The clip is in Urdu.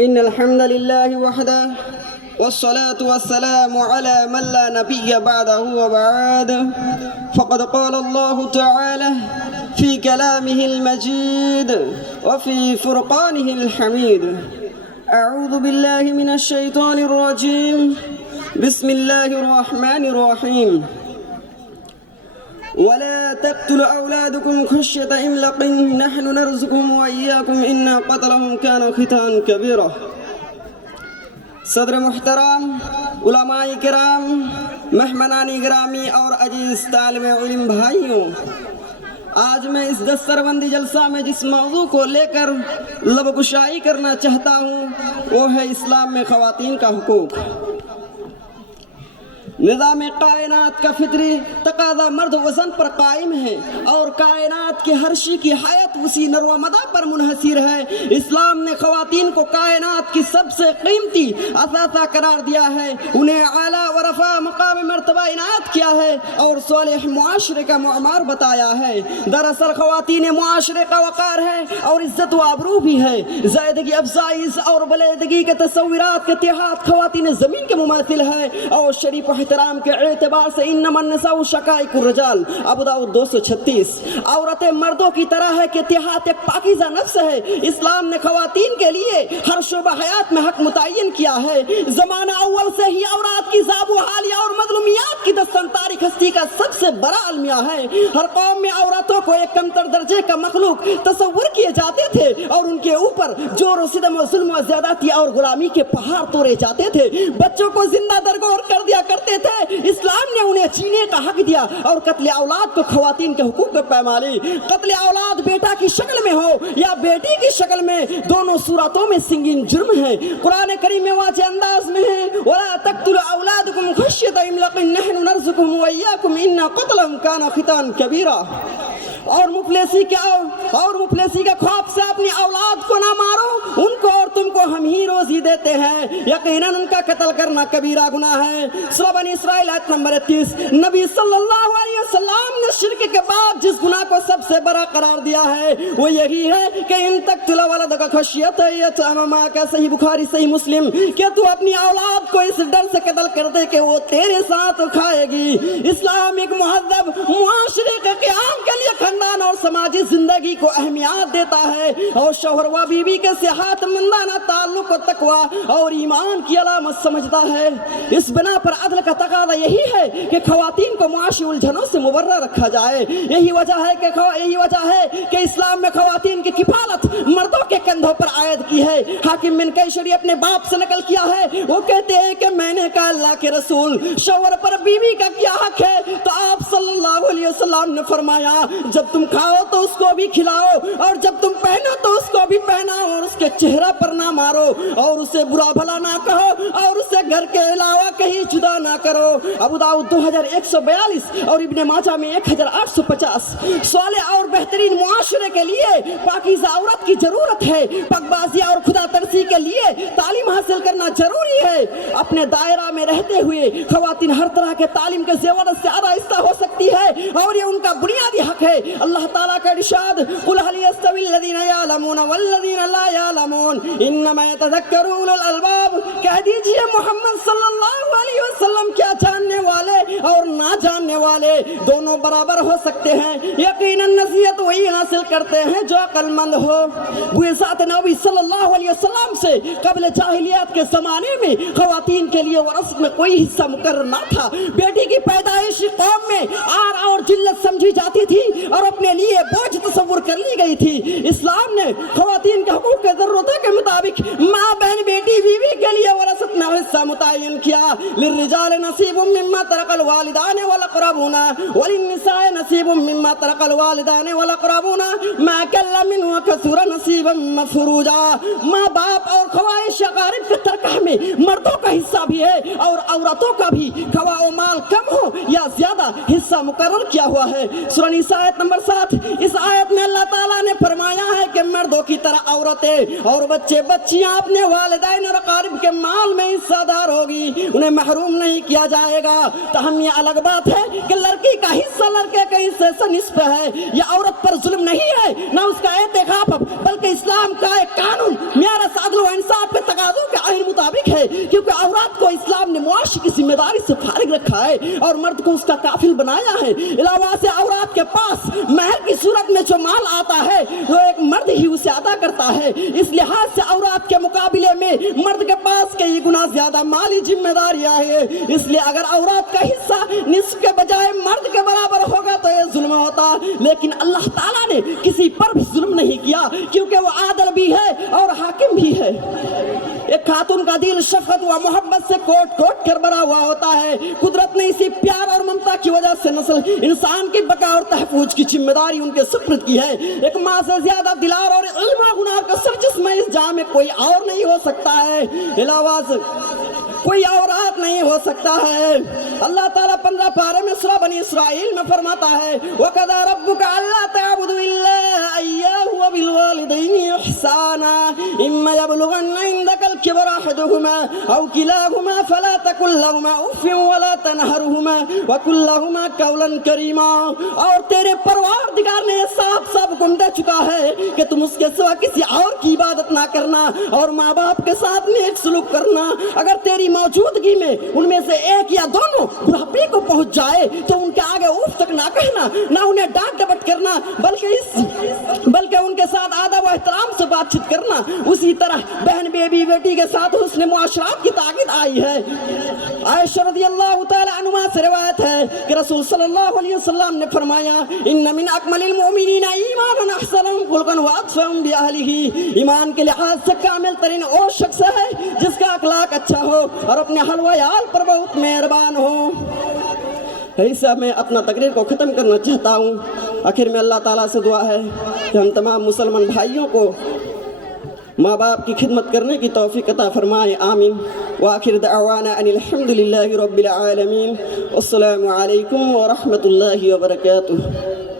إن الحمد لله وحده والصلاة والسلام على من لا نبي بعده وبعد فقد قال الله تعالى في كلامه المجيد وفي فرقانه الحميد أعوذ بالله من الشيطان الرجيم بسم الله الرحمن الرحيم ولا تقتلوا أولادكم خشية إملاق نحن نرزقهم وإياكم إن قتلهم كان خطأ كبيرا. صدر محترم، علماء کرام، مہمانان گرامی اور عزیز طالب علم بھائیوں، آج میں اس دستربندی جلسہ میں جس موضوع کو لے کر لب گشائی کرنا چاہتا ہوں وہ ہے اسلام میں خواتین کا حقوق. نظام کائنات کا فطری تقاضا مرد وزن پر قائم ہے اور کائنات کے ہر شے کی حیات اسی نر و مدہ پر منحصر ہے. اسلام نے خواتین کو کائنات کی سب سے قیمتی اثاثہ قرار دیا ہے، انہیں اعلیٰ و رفع مقام مرتبہ عنایت کیا ہے اور صالح معاشرے کا معمار بتایا ہے. دراصل خواتین معاشرے کا وقار ہے اور عزت و آبرو بھی ہے. زائدگی افزائی اور بلیدگی کے تصورات کے تحت خواتین زمین کے مماثل ہے اور شریف احترام کے اعتبار سے انما النساء شقائق الرجال ابو داؤد 236. عورتیں مردوں کی طرح ہے کہ اتحاد ایک پاکیزہ نفس ہے. اسلام نے خواتین کے لیے ہر شعبہ حیات میں حق متعین کیا ہے. زمانہ اول سے ہی عورات کی ذاب و حالیہ اور مظلومیات کی دستن تاریخ ہستی کا سب سے بڑا المیہ ہے. ہر قوم میں عورتوں کو ایک کمتر درجے کا مخلوق تصور کیے جاتے تھے اور ان کے اوپر جور و ستم و ظلم و زیادتی اور غلامی کے پہاڑ توڑے جاتے تھے. بچوں کو زندہ درگور کر دیا کرتے تھے. اسلام نے انہیں جینے کا حق دیا اور قتل اولاد کو خواتین کے حقوق پہ پیمالی. قتل اولاد بیٹا کی شکل میں ہو یا بیٹی کی شکل میں، دونوں صورتوں میں سنگین جرم ہے. قرآن کریم میں واضح انداز میں ہے وَلَا تَقْتُلُوا أَوْلَادَكُمْ خَشْيَةَ إِمْلَاقٍ نَحْنُ نَرْزُقُهُمْ وَإِيَّاكُمْ إِنَّ قَتْلَهُمْ كَانَ خِطْئًا كَبِيرًا. اور مفلسی کے خواب سے اپنی اولاد کو نہ مارو، ان کو اور تم کو ہم ہی روزی دیتے ہیں، یقیناً ان کا قتل کرنا کبیرہ گناہ ہے. سورہ بنی اسرائیل آیت نمبر 30. نبی صلی اللہ علیہ وسلم نے شرک کے بعد جس گناہ کو سب سے بڑا قرار دیا ہے وہ یہی ہے کہ ان تقتل ولدک خشیۃ یتیم، کا صحیح بخاری صحیح مسلم، کہ تو اپنی اولاد کو اس ڈر سے قتل کر دے کہ وہ تیرے ساتھ کھائے گی. اسلام ایک مہذب معاشرے کے قیام کے لیے خاندان اور سماجی زندگی کو اہمیت دیتا ہے اور شوہر و بیوی کے صحت مندانہ تعلق و تقوی اور ایمان کی علامت سمجھتا ہے. اس بنا پر عدل کا تقاضا یہی ہے کہ خواتین کو معاشی الجھنوں سے مبرہ رکھا جائے. یہی وجہ ہے کہ اسلام میں خواتین کی کفالت مردوں کے کندھوں پر عائد کی ہے. حاکم بن کیشری اپنے باپ سے نقل کیا ہے، وہ کہتے ہیں کہ میں نے کہا اللہ کے رسول، شوہر پر بیوی کا کیا حق ہے؟ تو آپ صلی اللہ علیہ وسلم نے فرمایا جب تم کھاؤ تو اس کو بھی کھلاؤ اور جب تم پہنو تو اس کو بھی پہناؤ اور اس کے چہرہ پر نہ مارو اور اسے برا بھلا نہ کہو اور اسے گھر کے علاوہ کہیں جدا نہ کرو. ابو داؤد 2142 اور ابن ماجہ میں 1850. صالح اور بہترین معاشرے کے لیے پاکیزہ عورت کی ضرورت ہے. پاکبازی اور خدا ترسی کے لیے تعلیم حاصل کرنا ضروری ہے. اپنے دائرہ میں رہتے ہوئے خواتین ہر طرح کے تعلیم کے زیور سے آراستہ ہو سکتی ہے اور یہ ان کا بنیادی حق ہے. اللہ تعالیٰ کا ارشاد قُلْ هَلْ يَسْتَوِي الَّذِينَ يَعْلَمُونَ وَالَّذِينَ لَا يَعْلَمُونَ إِنَّمَا يَتَذَكَّرُ أُولُو الْأَلْبَابِ. کہہ دیجئے محمد صلی اللہ علیہ وسلم کیا جاننے والے اور نہ جاننے والے دونوں برابر ہو سکتے ہیں. یقیناً نصیحت وہی حاصل کرتے ہیں جو عقل مند ہو. بعثت نبی صلی اللہ علیہ وسلم سے قبل جاہلیت کے زمانے میں خواتین کے لیے ورثت میں کوئی حصہ مقرر نہ تھا. بیٹی کی پیدائش قوم میں آر اور جلت سمجھی جاتی تھی اور اپنے لیے بوجھ تصور کر لی گئی تھی. اسلام نے خواتین کے حقوق کے ضرورتوں کے مطابق ماں بہن بیٹی بیوی کے لیے ورثت میں حصہ متعین کیا. للرجال نصیب مما ترک الوالدان والاقربون وللنساء نصیب مما ترک الوالدان والاقربون ما قل منه وكثر نصیبا مفروضا. ماں باپ اور خواہش اقارب کے ترکہ میں مردوں کا حصہ بھی ہے اور عورتوں کا بھی، خواہ و مال کم ہو یا زیادہ حصہ مقرر کیا ہوا ہے. سورہ نساء آیت نمبر 7. اس آیت میں اللہ تعالیٰ نے فرمایا ہے کہ مردوں کی طرح عورتیں اور بچے بچیاں اپنے والدین اور اقارب کے مال میں حصہ دار ہوگی، انہیں محروم نہیں کیا جائے گا. تاہم یہ الگ بات ہے کہ لڑکی کا حصہ لڑکے کے حصے سے نصف ہے. یہ عورت پر ظلم نہیں ہے نہ اس کا اعتکاف، بلکہ اسلام کا ایک قانون میراث عدل و انصاف کے ہے، کیونکہ عورت کو اسلام نے معاشی کی ذمہ داری سے فارغ رکھا ہے اور مرد کو اس کا کافل بنایا ہے۔ علاوہ سے عورت کے پاس مہر کی صورت میں جو مال آتا ہے وہ ایک مرد ہی اسے ادا کرتا ہے، اس لحاظ سے عورت کے مقابلے میں مرد کے پاس کئی گنا زیادہ مالی ذمہ داریاں ہیں۔ اس لیے اگر عورت کا حصہ نصف کے بجائے مرد کے برابر ہوگا تو یہ ظلم ہوتا، لیکن اللہ تعالیٰ نے کسی پر بھی ظلم نہیں کیا، کیونکہ وہ عادل بھی ہے اور حاکم بھی ہے۔ ایک خاتون کا دل شفقت و محبت سے کوٹ کوٹ کر بھرا ہوا ہوتا ہے۔ قدرت نے اسی پیار اور ممتا کی وجہ سے نسل انسان کی بقا اور تحفظ کی ذمہ داری ان کے سپرد کی ہے۔ ایک ماں سے زیادہ دلار اور علم و گناہ کا سرجسم اس جہاں میں کوئی اور نہیں ہو سکتا ہے، علاوہ سے کوئی اور آت نہیں ہو سکتا ہے۔ اللہ تعالیٰ 15 پارے میں سورہ بنی اسرائیل میں فرماتا ہے وَقَضَىٰ رَبُّكَ أَلَّا تَعْبُدُوا إِلَّا إِيَّاهُ وَبِالْوَالِدَيْنِ إِحْسَانًا إِمَّا يَبْلُغَنَّ عِندَكَ الْكِبَرَ أَحَدُهُمَا أَوْ كِلَاهُمَا فَلَا تَقُل لَّهُمَا أُفٍّ وَلَا تَنْهَرْهُمَا وَقُل لَّهُمَا قَوْلًا كَرِيمًا۔ اور تیرے پروردگار نے صاف صاف حکم دے چکا ہے کہ تم اس کے سوا کسی اور کی عبادت نہ کرنا اور ماں باپ کے ساتھ نیک سلوک کرنا۔ اگر تیری موجودگی میں ان میں سے ایک یا دونوں بڑھاپے کو پہنچ جائے تو ان کے آگے اوف تک نہ کہنا، نہ انہیں ڈانٹ ڈپٹ کرنا، بلکہ ان کے ساتھ ادب و احترام سے بات چیت کرنا۔ اسی طرح بہن بیٹی کے ساتھ حسن معاشرات کی تاکید آئی ہے۔ عائشہ رضی اللہ تعالی عنہا سے روایت ہے کہ رسول صلی اللہ علیہ وسلم نے فرمایا ان من اکمل المؤمنین ایمانا احسنهم خلقا واطفاهم باہلہ، ایمان کے لحاظ سے کامل ترین وہ شخص ہے جس کا اخلاق اچھا ہو اور اپنے اہل و عیال پر بہت مہربان ہو۔ ایسا میں اپنا تقریر کو ختم کرنا چاہتا ہوں۔ آخر میں اللہ تعالیٰ سے دعا ہے کہ ہم تمام مسلمان بھائیوں کو ماں باپ کی خدمت کرنے کی توفیق عطا فرمائے، آمین۔ وآخر دعوانا ان الحمدللہ رب العالمین، والسلام علیکم ورحمۃ اللہ وبرکاتہ۔